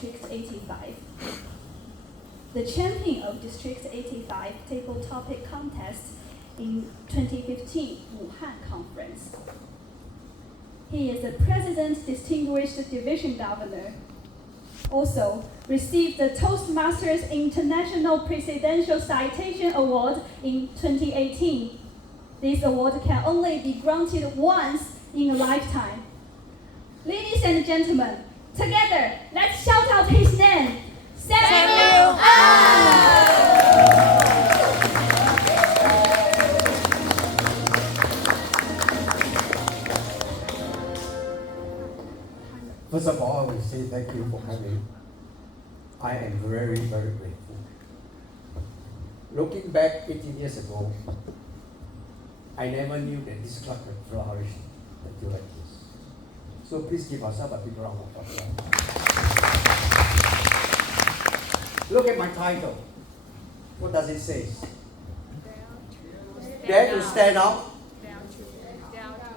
District 85. The champion of District 85 table topic contest in 2015 Wuhan Conference. He is the President Distinguished Division Governor. Also received the Toastmasters International Presidential Citation Award in 2018. This award can only be granted once in a lifetime. Ladies and gentlemen, together, let's shout out his name. Samuel First of all, I will say thank you for coming. I am very, very grateful. Looking back 18 years ago, I never knew that this club could flourish until like this. So please give ourselves a big round of applause. Look at my title. What does it say? Dare to stand out,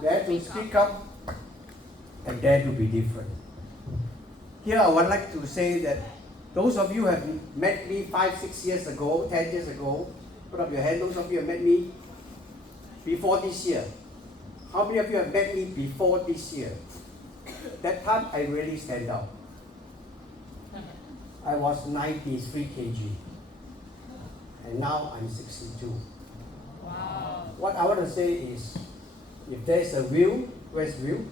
dare to speak up, and dare to be different. Here I would like to say that those of you who have met me 5, 6 years ago, 10 years ago, put up your hand. Those of you who have met me before this year. How many of you have met me before this year? That time I really stand out. I was 93 kg and now I'm 62. Wow. What I want to say is, if there is a will, where's will?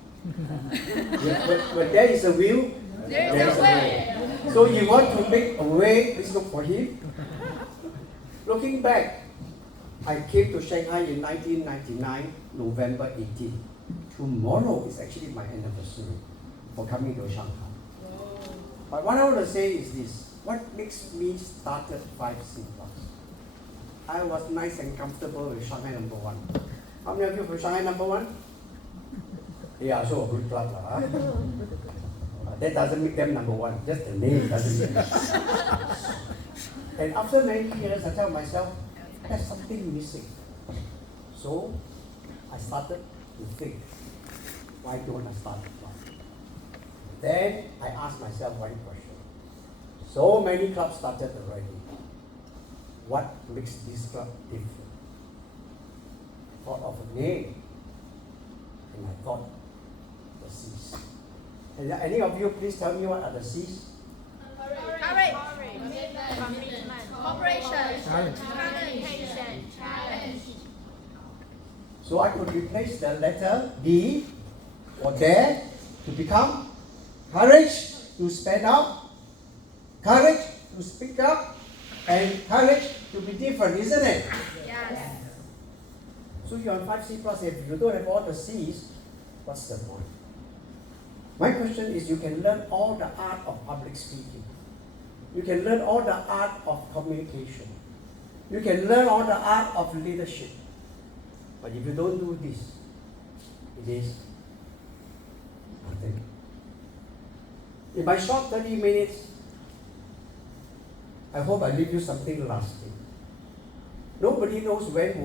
when there is a will, there is a way. So you want to make a way, please look for him. Looking back, I came to Shanghai in 1999, November 18. Tomorrow is actually my anniversary for coming to Shanghai. But what I want to say is this: what makes me started 5C+? I was nice and comfortable with Shanghai number 1. How many of you from Shanghai number 1? Yeah, so a good club. That doesn't make them number 1, just the name doesn't make them. And after many years, I tell myself, there's something missing. So I started to think, why don't I start a club? Then I asked myself one question. So many clubs started already. What makes this club different? Thought of a name, and I thought the C's. And any of you please tell me what are the C's? Courage. Cooperation. Challenge. So I could replace the letter D or dare to become courage to stand out, courage to speak up, and courage to be different, isn't it? Yes. So you're on 5C+, if you don't have all the C's, what's the point? My question is, you can learn all the art of public speaking. You can learn all the art of communication. You can learn all the art of leadership. But if you don't do this, it is nothing. In my short 30 minutes, I hope I leave you something lasting. Nobody knows when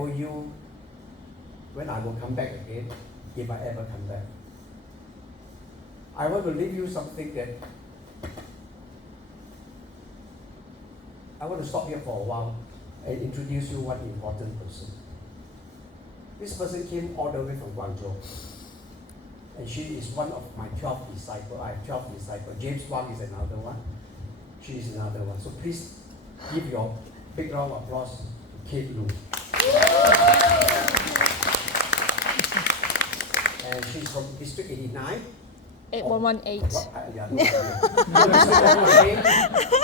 I will come back again, if I ever come back. I want to leave you something that I want to stop here for a while and introduce you one important person. This person came all the way from Guangzhou, and she is one of my 12 disciples. I have 12 disciples. James Wang is another one. She is another one. So please give your big round of applause to Kate Lu. And she's from District 89. 8118.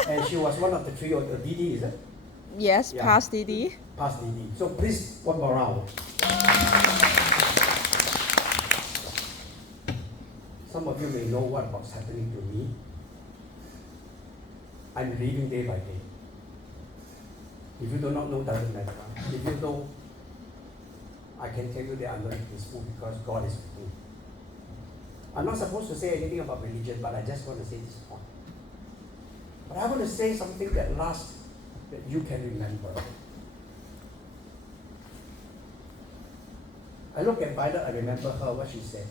And she was one of the three of the DD, is it? Yes, Yeah. past DD. Past DD. So please, one more round. Some of you may know what's happening to me. I'm living day by day. If you do not know, doesn't matter. If you know, I can tell you that I'm very peaceful because God is with me. I'm not supposed to say anything about religion, but I just want to say this point. But I want to say something that lasts, that you can remember. I look at Violet, I remember her, what she said.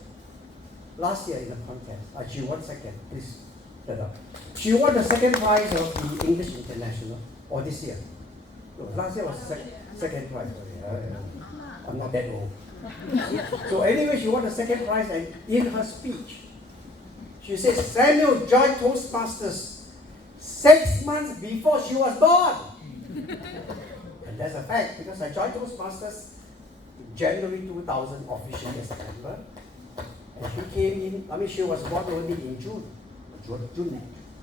Last year in the contest, she 1 second, please. She won the second prize of the English International, or this year. No, last year was second prize. I'm not that old. So anyway, she won the second prize, and in her speech, she said Samuel joined Toastmasters 6 months before she was born. And that's a fact, because I joined Toastmasters in January 2000 officially as a member. And she came in, she was born only in June,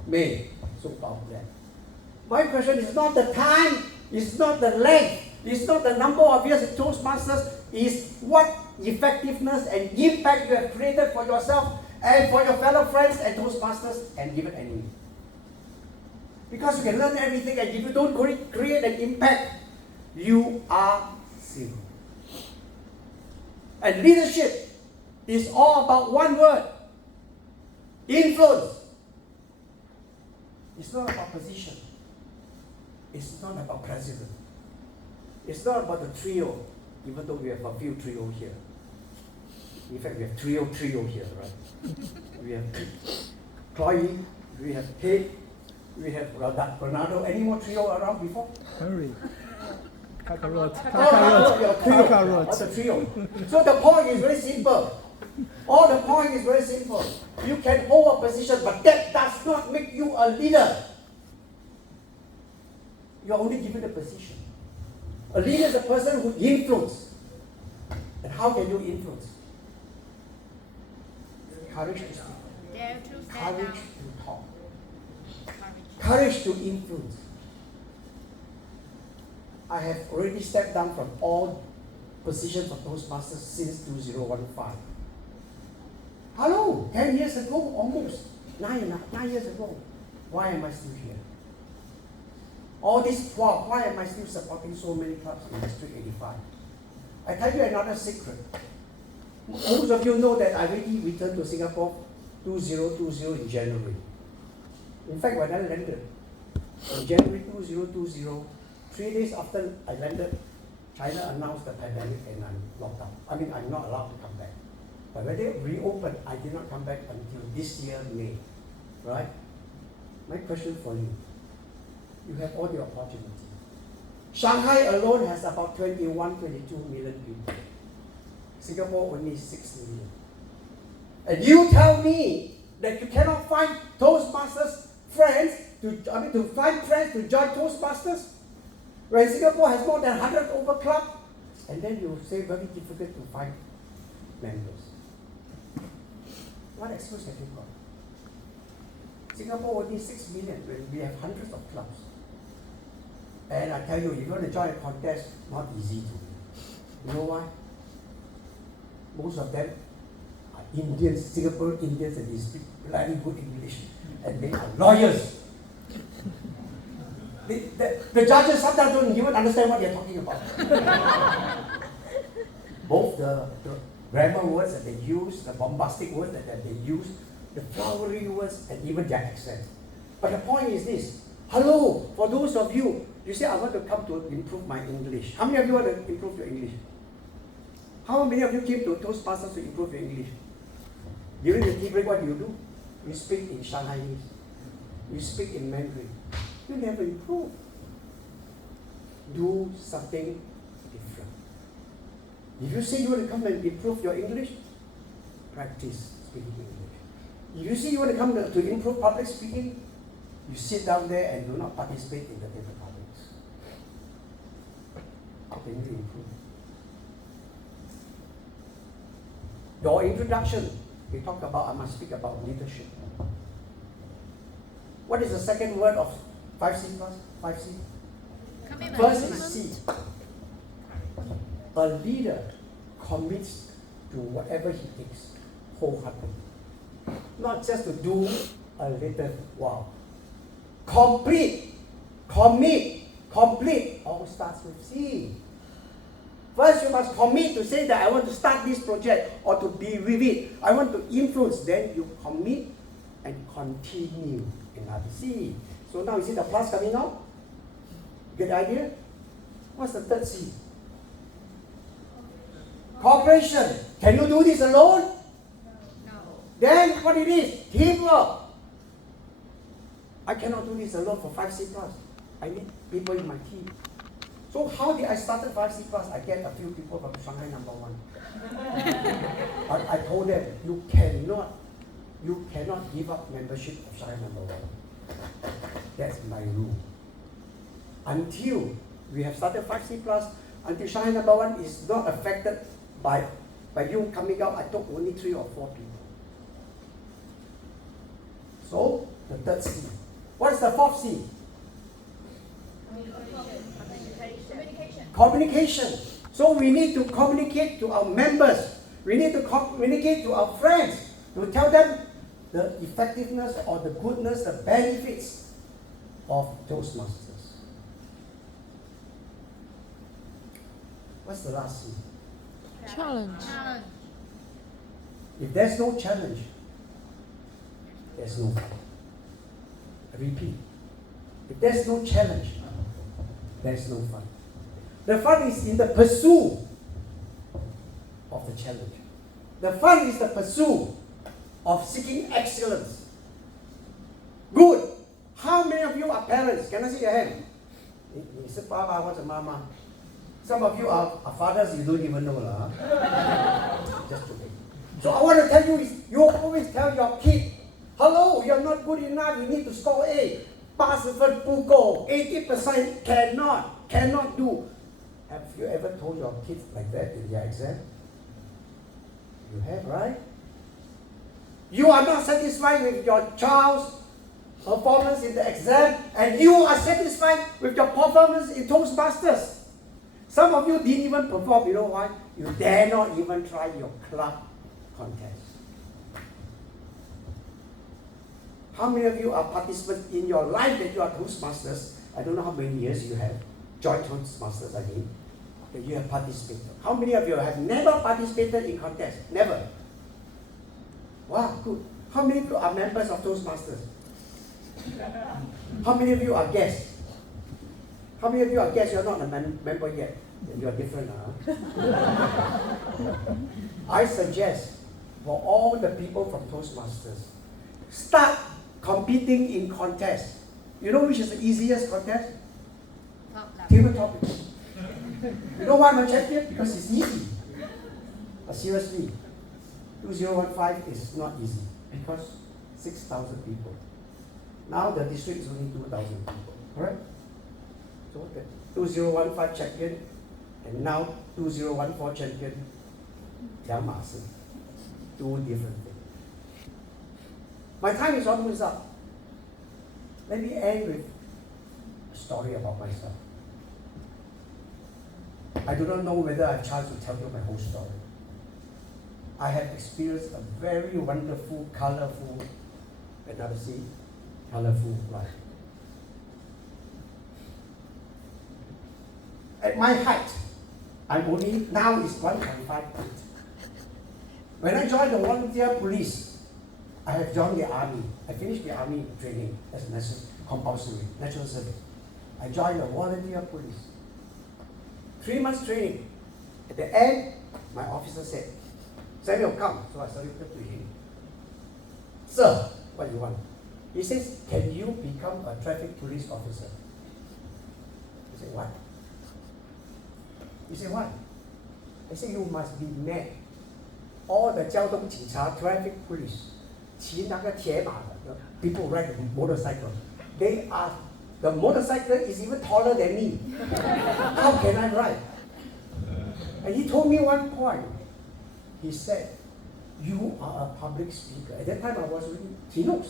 May, so about that. My question is not the time, it's not the length, it's not the number of years in Toastmasters, it's what effectiveness and impact you have created for yourself and for your fellow friends and Toastmasters and even enemy. Because you can learn everything, and if you don't create an impact, you are zero. And leadership is all about one word: influence. It's not about position. It's not about president. It's not about the trio, even though we have a few trio here. In fact, we have trio here, right? We have Chloe, we have Kate, we have Ronaldo. Any more trio around before? Hurry. Kakarot. The trio. So the point is very simple. The point is very simple. You can hold a position, but that does not make you a leader. You are only given a position. A leader is a person who influences. And how can you influence? Courage to speak. Courage to talk. Courage to influence. I have already stepped down from all positions of Toastmasters since 2015. Hello, 10 years ago, almost. 9 years ago. Why am I still here? All this while, why am I still supporting so many clubs in District 85? I tell you another secret. Most of you know that I already returned to Singapore 2020 in January. In fact, when I landed, in January 2020, 3 days after I landed, China announced the pandemic and I'm locked down. I'm not allowed to come back. But when they reopened, I did not come back until this year, May. Right? My question for you, you have all the opportunity. Shanghai alone has about 21, 22 million people. Singapore only 6 million. And you tell me that you cannot find Toastmasters friends to find friends to join Toastmasters? When Singapore has more than 100 over clubs, and then you say very difficult to find members. What excuse have you got? Singapore only 6 million when we have hundreds of clubs. And I tell you, if you want to join a contest, not easy to do. You know why? Most of them are Indians, Singapore Indians, and they speak bloody good English. And they are lawyers. The judges sometimes don't even understand what they're talking about. Both the grammar words that they use, the bombastic words that they use, the flowery words, and even their accent. But the point is this. Hello, for those of you, you say, I want to come to improve my English. How many of you want to improve your English? How many of you came to Toastmasters to improve your English? During the tea break, what do? You speak in Shanghai. You speak in Mandarin. You never improve. Do something different. If you say you want to come and improve your English, practice speaking English. If you say you want to come to improve public speaking, you sit down there and do not participate in the paper topics. How can you improve? Your introduction, we talk about, I must speak about leadership. What is the second word of 5C plus? 5C? Commitment. First is C. A leader commits to whatever he takes wholeheartedly. Not just to do a little while. Complete, commit, complete, all starts with C. First, you must commit to say that I want to start this project or to be with it. I want to influence. Then you commit and continue. Another C. So now you see the plus coming out? Get the idea? What's the third C? Cooperation. Can you do this alone? No. Then what it is? Teamwork. I cannot do this alone for 5C+. I need people in my team. So how did I start 5C+? I get a few people from Shanghai number 1. I told them, you cannot give up membership of Shanghai number 1. That's my rule. Until we have started 5C+, until Shanghai number 1 is not affected by you coming out, I took only 3 or 4 people. So, the third C. What is the fourth C? Communication. So we need to communicate to our members. We need to communicate to our friends to tell them the effectiveness or the goodness, the benefits of Toastmasters. What's the last C? Challenge. If there's no challenge, there's no fun. I repeat. If there's no challenge, there's no fun. The fun is in the pursuit of the challenge. The fun is the pursuit of seeking excellence. Good. How many of you are parents? Can I see your hand? Some of you are fathers, you don't even know. Just joking. So I want to tell you is, you always tell your kid, hello, you're not good enough, you need to score A. 80% 不够, 80% cannot do. Have you ever told your kids like that in their exam? You have, right? You are not satisfied with your child's performance in the exam, and you are satisfied with your performance in Toastmasters. Some of you didn't even perform. You know why? You dare not even try your club contest. How many of you are participants in your life that you are Toastmasters? I don't know how many years you have joined Toastmasters, I mean, that you have participated. How many of you have never participated in contests? Never. Wow, good. How many of you are members of Toastmasters? How many of you are guests? How many of you are guests? You're not a member yet. You are different, huh? I suggest for all the people from Toastmasters, start competing in contests. You know which is the easiest contest? Table topics. You know why I'm a champion? Because it's easy. But seriously, 2015 is not easy because 6,000 people. Now the district is only 2,000 people. Correct? So the 2015 champion and now 2014 champion, 两码事. Two different things. My time is almost up. Let me end with a story about myself. I do not know whether I have a chance to tell you my whole story. I have experienced a very wonderful, colorful life. At my height, I'm only, now is 1.5 feet. When I joined the volunteer police, I have joined the army. I finished the army training as compulsory, national service. I joined the volunteer police. 3 months training. At the end, my officer said, Samuel, come. So I saluted to him. Sir, what do you want? He says, can you become a traffic police officer? I said, what? He said, what? I said, you must be mad. All the 交通警察, traffic police, 骑那个铁马的, people ride the motorcycle. The motorcycle is even taller than me. How can I ride? And he told me one point. He said, you are a public speaker. At that time I was reading Keynote.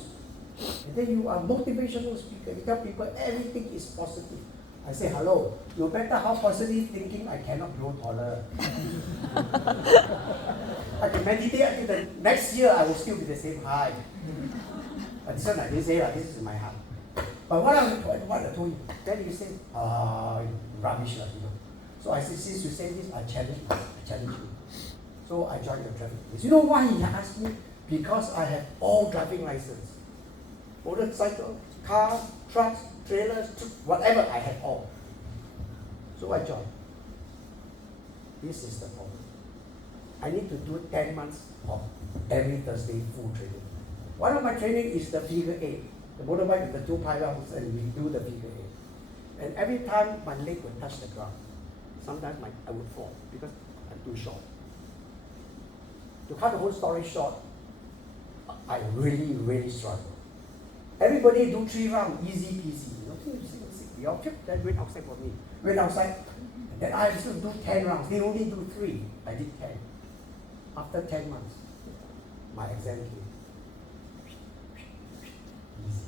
And then you are a motivational speaker. You tell people everything is positive. I say, hello, no matter how positive thinking, I cannot grow taller. I can meditate until the next year, I will still be the same height. But this one I didn't say, this is my heart. But what I told you, then you say, rubbish. So I said, since you say this, I challenge you. So I joined the traffic police. You know why he asked me? Because I have all driving license. Motorcycle, car, trucks, trailers, whatever, I have all. So I joined. This is the problem. I need to do 10 months of every Thursday full training. One of my training is the figure 8. The motorbike with the 2 pylons, and we do the figure 8. And every time my leg would touch the ground, sometimes I would fall because I'm too short. To cut the whole story short, I really, really struggle. Everybody do 3 rounds, easy peasy. We all kept that went outside for me. Went outside, and then I still do 10 rounds. They only do 3. I did 10. After 10 months, my exam came. Easy.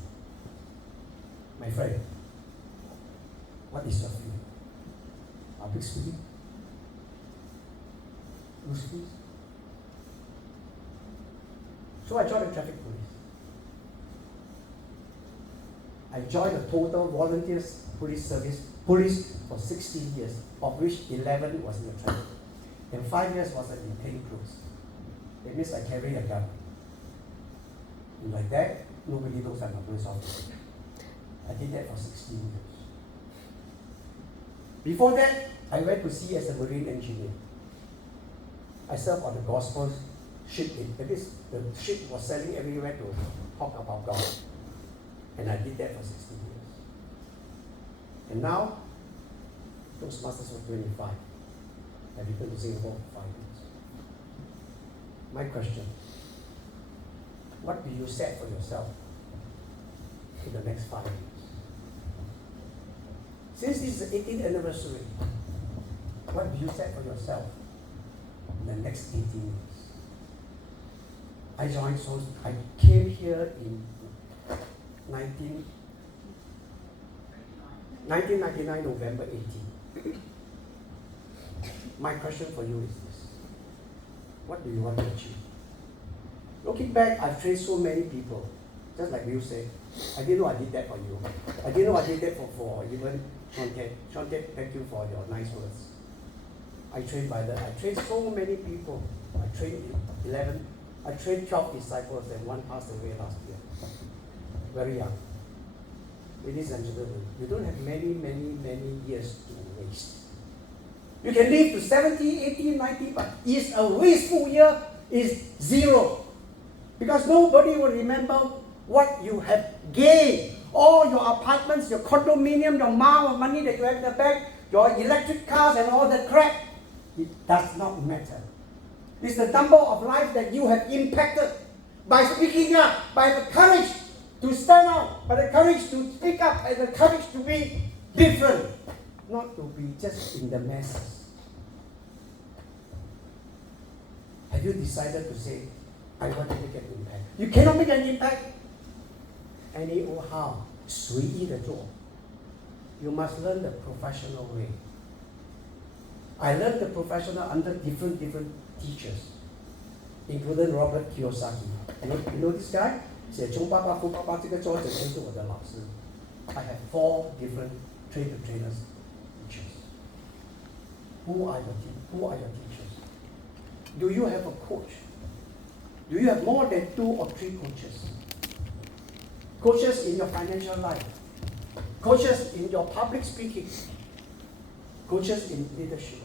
My friend, what is your fear? Public speaking? Lose fees? So I joined the traffic police. I joined the total volunteers police for 16 years, of which 11 was in the traffic. And 5 years was in plain clothes. It means I carry a gun. And like that, nobody knows I'm a police officer. I did that for 16 years. Before that, I went to sea as a marine engineer. I served on the gospel ship. That is, the ship was sailing everywhere to talk about God. And I did that for 16 years. And now, Toastmasters for 25. I returned to Singapore for 5 years. My question, what do you set for yourself in the next 5 years? Since this is the 18th anniversary, what do you set for yourself in the next 18 years? I came here in 1999, November 18. My question for you is this. What do you want to achieve? Looking back, I've trained so many people. Just like you said, I didn't know I did that for you. I didn't know I did that for even Shante. Shante, thank you for your nice words. I trained so many people. I trained 12 disciples and 1 passed away last year. Very young. Ladies and gentlemen, you don't have many years to waste. You can live to 70, 80, 90, but is a wasteful year is 0. Because nobody will remember what you have gained. All your apartments, your condominium, your amount of money that you have in the bank, your electric cars and all that crap, it does not matter. It's the number of lives that you have impacted by speaking up, by the courage to stand out, by the courage to speak up, and the courage to be different, not to be just in the masses. Have you decided to say, I want to make an impact? You cannot make an impact any old how, 随意的做. You must learn the professional way. I learned the professional under different teachers, including Robert Kiyosaki. You know this guy? 写穷爸爸富爸爸这个作者就是我的老师. I have 4 different trainers teachers. Who are your teachers? Do you have a coach? Do you have more than 2 or 3 coaches? Coaches in your financial life. Coaches in your public speaking. Coaches in leadership.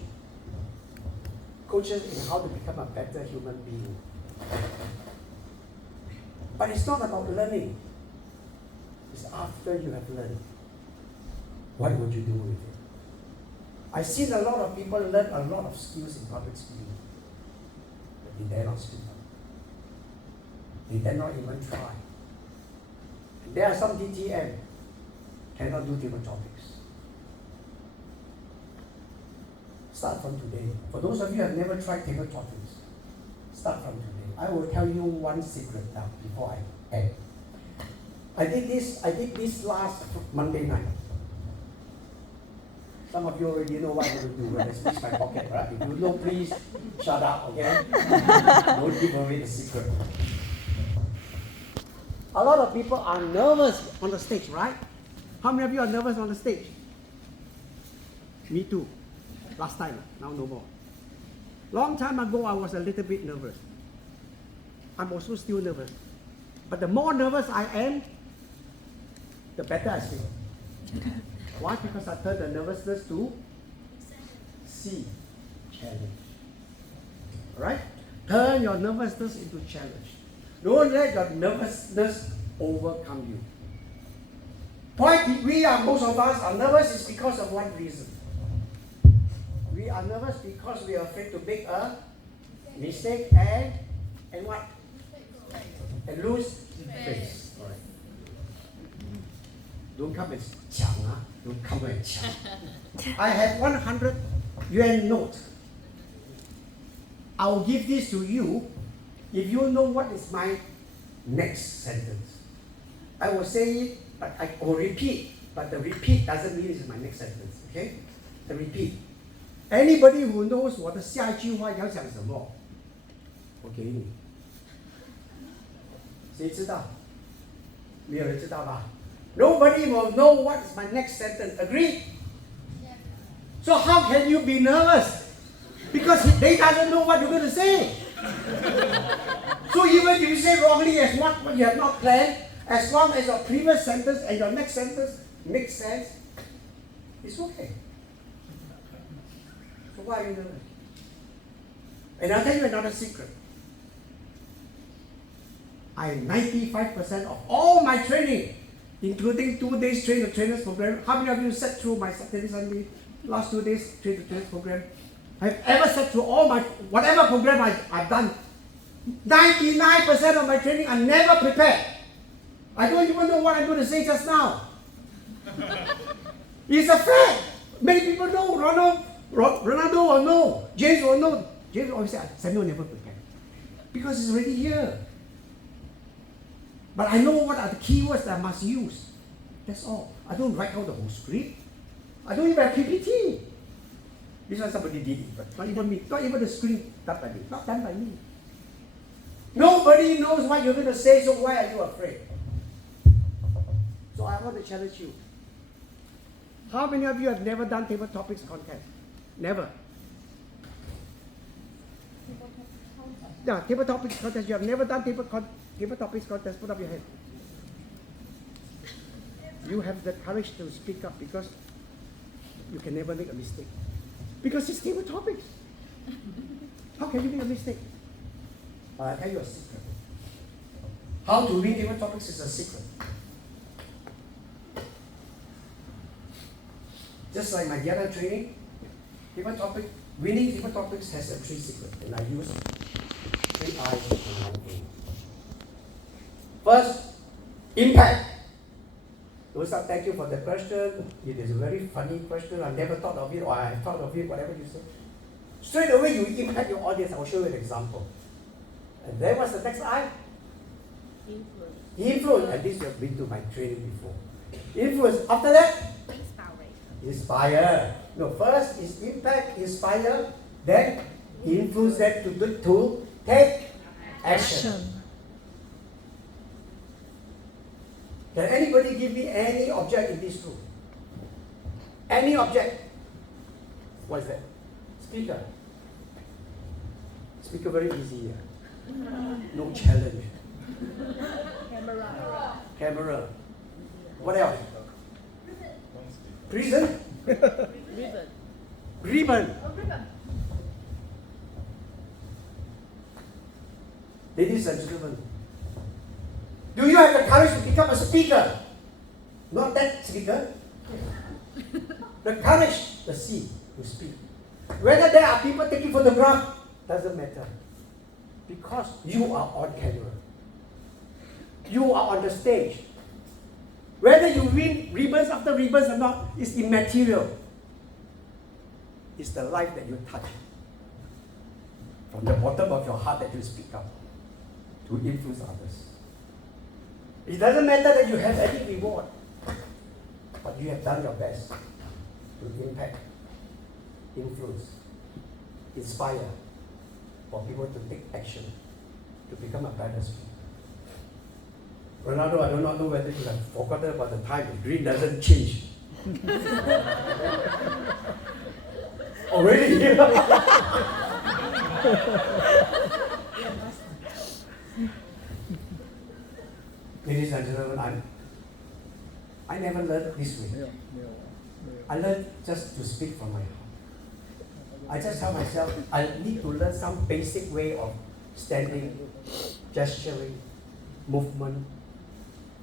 Coaches in how to become a better human being. But it's not about learning. It's after you have learned. What would you do with it? I've seen a lot of people learn a lot of skills in public speaking, but they dare not speak up. They dare not even try. There are some DTM cannot do different topics. Start from today. For those of you who have never tried table topics, start from today. I will tell you one secret now before I end. I did this last Monday night. Some of you already know what I'm going to do when I squeeze my pocket, right? If you know, please shut up, okay? Don't give away the secret. A lot of people are nervous on the stage, right? How many of you are nervous on the stage? Me too. Last time, now no more. Long time ago, I was a little bit nervous. I'm also still nervous. But the more nervous I am, the better I feel. Why? Because I turn the nervousness to C, challenge. Right? Turn your nervousness into challenge. Don't let your nervousness overcome you. Why most of us are nervous is because of one reason. We are nervous because we are afraid to make a mistake and what? And lose face. All right. Don't come and chang, don't come and chang. I have 100 yuan note. I'll give this to you if you know what is my next sentence. I will say it, but I will repeat. But the repeat doesn't mean it's my next sentence. Okay? The repeat. Anybody who knows 我的下一句话要讲什么，我给你。谁知道？没有人知道吧？ Nobody will know what is my next sentence. Agree? Yes. So how can you be nervous? Because they doesn't know what you're going to say. So even if you say wrongly as what you have not planned, as long as your previous sentence and your next sentence makes sense, it's okay. So why are you nervous? And I'll tell you another secret. 95% of all my training, including 2 days train the trainers program. How many of you sat through my Saturday, Sunday, last 2 days train the trainers program? I've ever sat through all my, whatever program I've done. 99% of my training are never prepared. I don't even know what I'm going to say just now. It's a fact. Many people know. Ronaldo will know. James will know. James always say, Samuel never prepared. Because it's already here. But I know what are the keywords that I must use. That's all. I don't write out the whole script. I don't even have PPT. This one somebody did it, but not even me. Not even the screen done by me. Not done by me. Nobody knows what you're going to say, so why are you afraid? So I want to challenge you. How many of you have never done table topics content? Never. Yeah, table topics contest. You have never done table topics contest. Put up your hand. You have the courage to speak up because you can never make a mistake. Because it's table topics. How can you make a mistake? I'll tell you a secret. How to win table topics is a secret. Just like my other training, winning table topics has a 3 secrets, and I use 3 I's and 1 A. First, impact. Those are, thank you for the question. It is a very funny question. I never thought of it, or I thought of it, whatever you say. Straight away, you impact your audience. I will show you an example. And then what's the next I? Influence. Influence. And this you have been to my training before. Influence. After that? Inspire. No, first is impact, inspire, then influence them to take action. Can anybody give me any object in this room? Any object? What is that? Speaker. Speaker very easy here. No challenge. Camera. What else? Prison? Ribbon. Ladies and gentlemen, do you have the courage to become a speaker? Not that speaker. The courage, the C, to speak. Whether there are people taking photograph, doesn't matter. Because you are on camera. You are on the stage. Whether you win ribbons after ribbons or not is immaterial. It's the life that you touch. From the bottom of your heart that you speak up to influence others. It doesn't matter that you have any reward, but you have done your best to impact, influence, inspire for people to take action, to become a better speaker. Ronaldo, I do not know whether you have forgotten about the time the green doesn't change. Already? Ladies and gentlemen, I never learned this way. I learned just to speak from my heart. I just tell myself I need to learn some basic way of standing, gesturing, movement.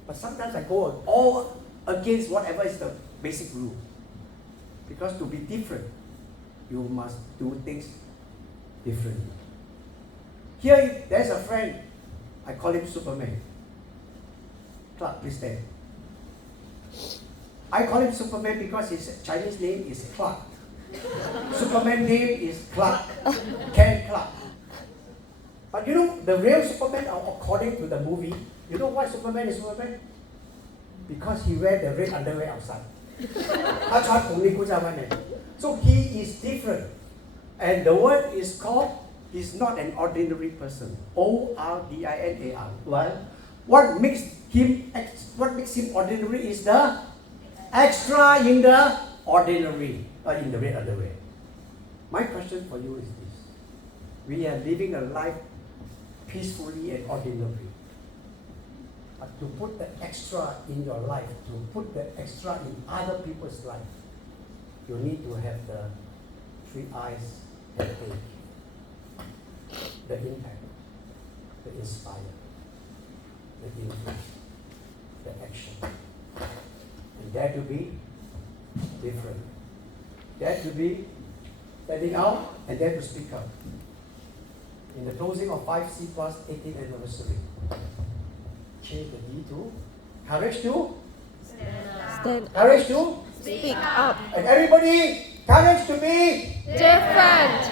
But sometimes I go all against whatever is the basic rule. Because to be different, you must do things differently. Here, there's a friend, I call him Superman. Clark, please stand. I call him Superman because his Chinese name is Clark. Superman name is Clark, Ken Clark. But you know, the real Superman, according to the movie, you know why Superman is Superman? Because he wear the red underwear outside. So he is different. And the word is called, he's not an ordinary person. O-R-D-I-N-A-R. Well, what makes him ordinary is the extra in the ordinary, in the red underwear. My question for you is this. We are living a life peacefully and ordinary. But to put the extra in your life, to put the extra in other people's life, you need to have the 3 I's and A. The impact, the inspire, the influence, the action. And dare to be different. Dare to be standing out and dare to speak up. In the closing of 5C Plus 18th anniversary, change the D to courage to Stand up. courage to Speak up. and everybody courage to be Different.